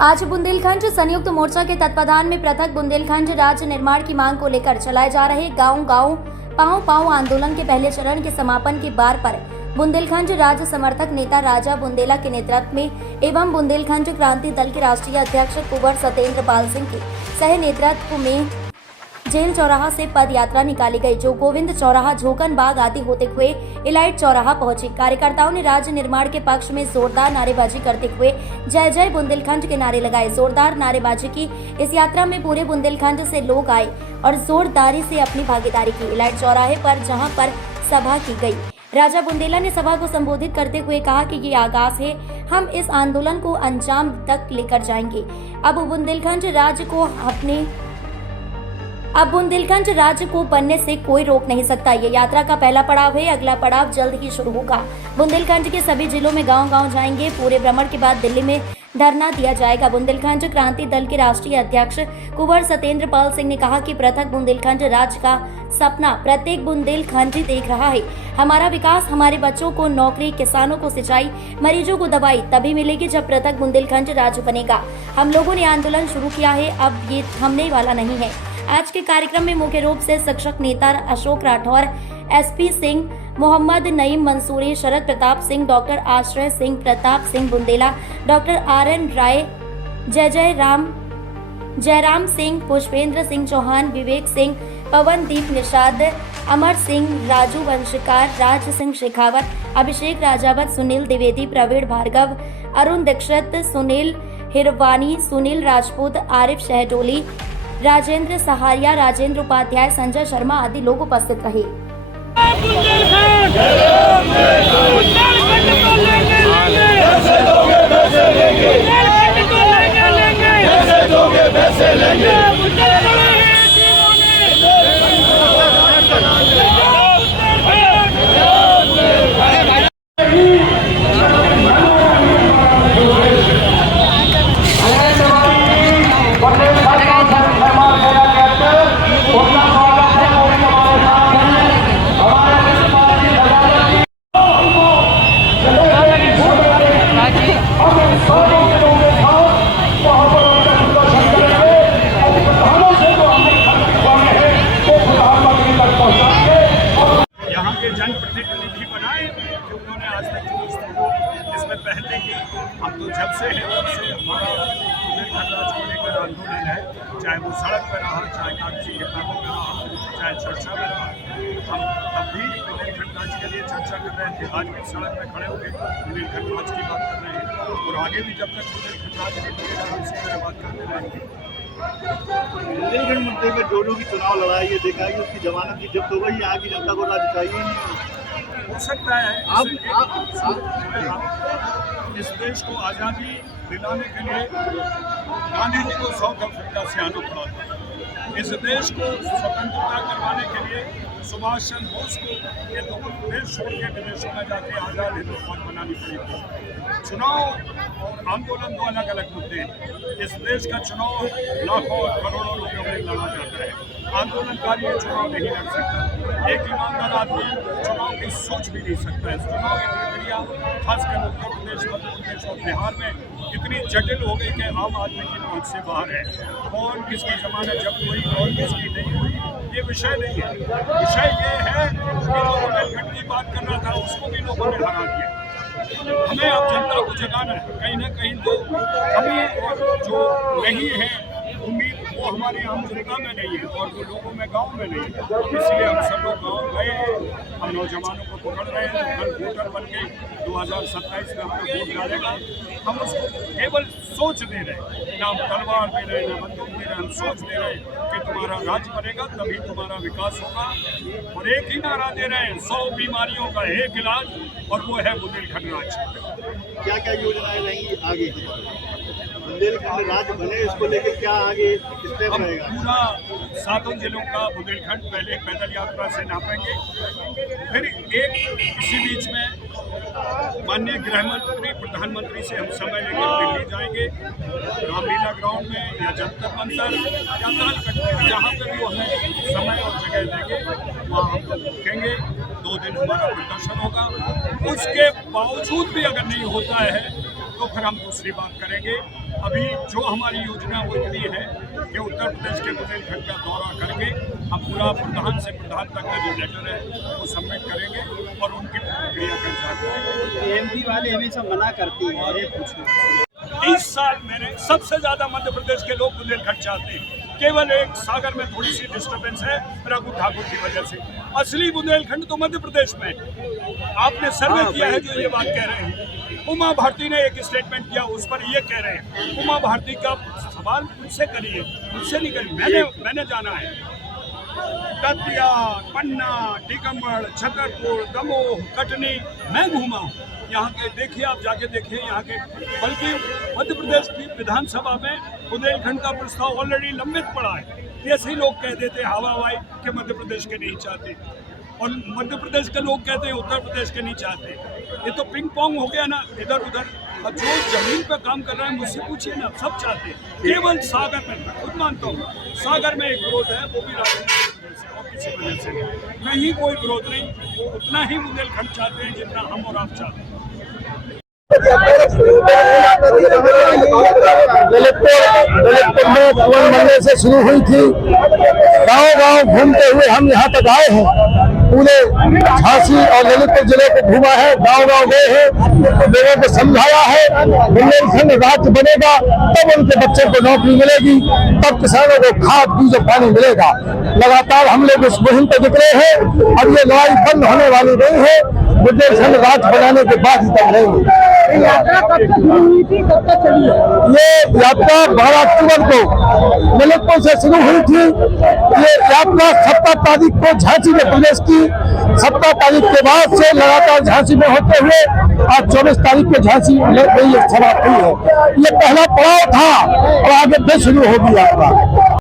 आज बुंदेलखंड संयुक्त मोर्चा के तत्वाधान में पृथक बुंदेलखंड राज्य निर्माण की मांग को लेकर चलाए जा रहे गांव गांव पांव पांव आंदोलन के पहले चरण के समापन के बार पर बुंदेलखंड राज्य समर्थक नेता राजा बुंदेला के नेतृत्व में एवं बुंदेलखंड क्रांति दल के राष्ट्रीय अध्यक्ष कुंवर सत्येंद्र पाल सिंह के सह नेतृत्व में जेल चौराहा से पद यात्रा निकाली गई, जो गोविंद चौराहा, झोकन बाग आदि होते हुए इलाइट चौराहा पहुंची। कार्यकर्ताओं ने राज्य निर्माण के पक्ष में जोरदार नारेबाजी करते हुए जय जय बुंदेलखंड के नारे लगाए। जोरदार नारेबाजी की इस यात्रा में पूरे बुंदेलखंड से लोग आए और जोरदारी से अपनी भागीदारी की। इलाइट चौराहे पर जहाँ पर सभा की गई, राजा बुंदेला ने सभा को संबोधित करते हुए कहा कि ये आगाज है, हम इस आंदोलन को अंजाम तक लेकर जाएंगे। अब बुंदेलखंड राज्य को बनने से कोई रोक नहीं सकता। ये यात्रा का पहला पड़ाव है, अगला पड़ाव जल्द ही शुरू होगा। बुंदेलखंड के सभी जिलों में गांव-गांव जाएंगे। पूरे भ्रमण के बाद दिल्ली में धरना दिया जाएगा। बुंदेलखंड क्रांति दल के राष्ट्रीय अध्यक्ष कुंवर सत्येंद्र पाल सिंह ने कहा कि पृथक बुंदेलखंड राज्य का सपना प्रत्येक बुंदेलखंडी देख रहा है। हमारा विकास, हमारे बच्चों को नौकरी, किसानों को सिंचाई, मरीजों को दवाई तभी मिलेगी जब पृथक बुंदेलखंड राज्य बनेगा। हम लोगों ने आंदोलन शुरू किया है, अब ये थमने वाला नहीं है। आज के कार्यक्रम में मुख्य रूप से शिक्षक नेता अशोक राठौर, एसपी सिंह, मोहम्मद नईम मंसूरी, शरद प्रताप सिंह, डॉक्टर आश्रय सिंह, प्रताप सिंह बुंदेला, डॉक्टर आर.एन. राय, जयराम सिंह, पुष्पेंद्र सिंह चौहान, विवेक सिंह, पवनदीप निषाद, अमर सिंह, राजू वंशकार, राज सिंह शेखावत, अभिषेक राजावत, सुनील द्विवेदी, प्रवीण भार्गव, अरुण दीक्षित, सुनील हिरवानी, सुनील राजपूत, आरिफ शहडोली, राजेंद्र सहारिया, राजेंद्र उपाध्याय, संजय शर्मा आदि लोग उपस्थित रहे। जनप्रतिनिधि बनाए कि उन्होंने आज तक इसमें पहले की। हम तो जब से है तब से हमारा बुंदेलखंड राज्य को लेकर आंदोलन है, चाहे वो सड़क पर रहा, चाहे कागजी किताबों में रहा, चाहे चर्चा में रहा। हम तब भी बुंदेलखंड राज्य के लिए चर्चा कर रहे थे, आज भी सड़क में खड़े होकर बुंदेलखंड राज्य की बात कर रहे हैं और आगे भी जब तक बुंदेलखंड राज्य नहीं बनेगा हम इसी तरह बात करते रहेंगे। बुंदेलखंड मुद्दे में दोनों की चुनाव लड़ाई ये देखा है कि उसकी जमानत की जब्त हो गई, यहाँ की जनता को राज्य चाहिए ही नहीं। हो सकता है इस देश को आज़ादी दिलाने के लिए गांधी जी को साउथ अफ्रीका से आना पड़ा था। इस देश को स्वतंत्रता करवाने के लिए सुभाष चंद्र बोस को ये तो देश छोड़ के विदेशों में जाके आज़ाद हिंदुस्तान बनानी पड़ी थी। चुनाव और आंदोलन दो अलग अलग मुद्दे हैं। इस देश का चुनाव लाखों और करोड़ों रुपयों में लड़ा जाता है, आंदोलनकारी ये चुनाव नहीं लड़ सकता। एक ईमानदार आदमी चुनाव की सोच भी नहीं सकता है। चुनाव की प्रक्रिया खासकर उत्तर प्रदेश, मध्य प्रदेश और बिहार में इतनी जटिल हो गई कि आम आदमी की पहुंच से बाहर है। कौन किसकी जमानत जब्त हुई और किसकी नहीं हुई, ये विषय नहीं है। विषय ये है कि जो बुंदेलखंड की बात कर रहा था उसको भी लोगों ने हरा दिया। हमें अब जनता को जगाना है। कहीं ना कहीं तो हमें जो नहीं है उम्मीद, वो हमारी आम जनता में नहीं है और वो लोगों में, गांव में नहीं है। इसलिए हम सब लोग गाँव गए हैं, हम नौजवानों को पकड़ रहे हैं। कल वोटर बन के 2027 में हम वोट डालेगा। हम उसको केवल सोच दे रहे हैं, ना हम तलवार दे रहे हैं, ना बंदूक दे रहे हैं। हम सोच दे रहे हैं कि तुम्हारा राज्य बनेगा तभी तुम्हारा विकास होगा। और एक ही नारा दे रहे हैं, 100 बीमारियों का एक इलाज, और वो है बुंदेलखंड राज्य। क्या क्या योजनाएं रहेंगी आगे की? बुंदेलखंड राज्य बने, इसको लेकर क्या आगे स्टेप रहेगा? पूरा 7 जिलों का बुंदेलखंड पहले पैदल यात्रा से नापेंगे। फिर इसी बीच में माननीय गृह मंत्री, प्रधानमंत्री से हम समय लेकर दिल्ली जाएंगे, रामलीला ग्राउंड में या जंतर मंतर या तालकट में, जहाँ पर भी हमें समय और जगह देंगे वहाँ हम लोग रुकेंगे। 2 दिन हमारा प्रदर्शन होगा। उसके बावजूद भी अगर नहीं होता है तो फिर हम दूसरी बात करेंगे। अभी जो हमारी योजना वो इतनी है कि उत्तर प्रदेश के बुंदेलखंड का दौरा करके हम पूरा प्रधान से प्रधान तक का जो लेटर है वो सबमिट करेंगे और उनकी प्रक्रिया का इंतजार करेंगे। एमपी वाले हमेशा मना करती हैं। ये पूछो 30 साल मैंने सबसे ज्यादा मध्य प्रदेश के लोग बुंदेलखंड चाहते हैं। केवल एक सागर में थोड़ी सी डिस्टर्बेंस है रघु ठाकुर की वजह से। असली बुंदेलखंड तो मध्य प्रदेश में है। आपने सर्वे किया है जो ये बात कह रहे हैं। उमा भारती ने एक स्टेटमेंट किया, उस पर ये कह रहे हैं। उमा भारती का सवाल मुझसे करिए, मुझसे नहीं करिए। मैंने जाना है दतिया, पन्ना, टीकमगढ़, छतरपुर, दमोह, कटनी मैं घूमा हूँ। यहाँ के देखिए, आप जाके देखिए यहाँ के। बल्कि मध्य प्रदेश की विधानसभा में बुंदेलखंड का प्रस्ताव ऑलरेडी लंबित पड़ा है। ऐसे ही लोग कह देते हवा हवाई कि मध्य प्रदेश के नहीं चाहते, और मध्य प्रदेश के लोग कहते हैं उत्तर प्रदेश के नहीं चाहते। ये तो पिंग पोंग हो गया ना, इधर उधर। और जो जमीन पर काम कर रहे हैं मुझसे पूछिए ना, सब चाहते हैं। केवल सागर में, मैं खुद मानता हूँ सागर में एक विरोध है, वो भी राजनीतिक वजह से और किसी वजह से नहीं। कोई विरोध नहीं, वो उतना ही बुंदेलखंड चाहते हैं जितना हम और आप चाहते हैं। ललितपुर में पवन मंदिर से शुरू हुई थी। गांव-गांव घूमते हुए हम यहाँ तक आए हैं। पूरे झांसी और ललितपुर जिले को घूमा है, गांव-गांव गए हैं, लोगों को समझाया है। बुंदेलखंड राज्य बनेगा तब उनके बच्चे को नौकरी मिलेगी, तब किसानों को खाद बीज और पानी मिलेगा। लगातार हम लोग उस मुहिम पर निकले हैं और ये लड़ाई बंद होने वाली नहीं है। बुंदेलखंड राज्य बनाने के बाद ही तक रहेंगे। ये यात्रा 12 अक्टूबर को ललितपुर से शुरू हुई थी। ये यात्रा 17 तारीख को झांसी में प्रवेश की। 17 तारीख के बाद से लगातार झांसी में होते हुए आज 24 तारीख को झांसी समाप्त हुई है। ये पहला पड़ाव था और आगे फिर शुरू होगी यात्रा।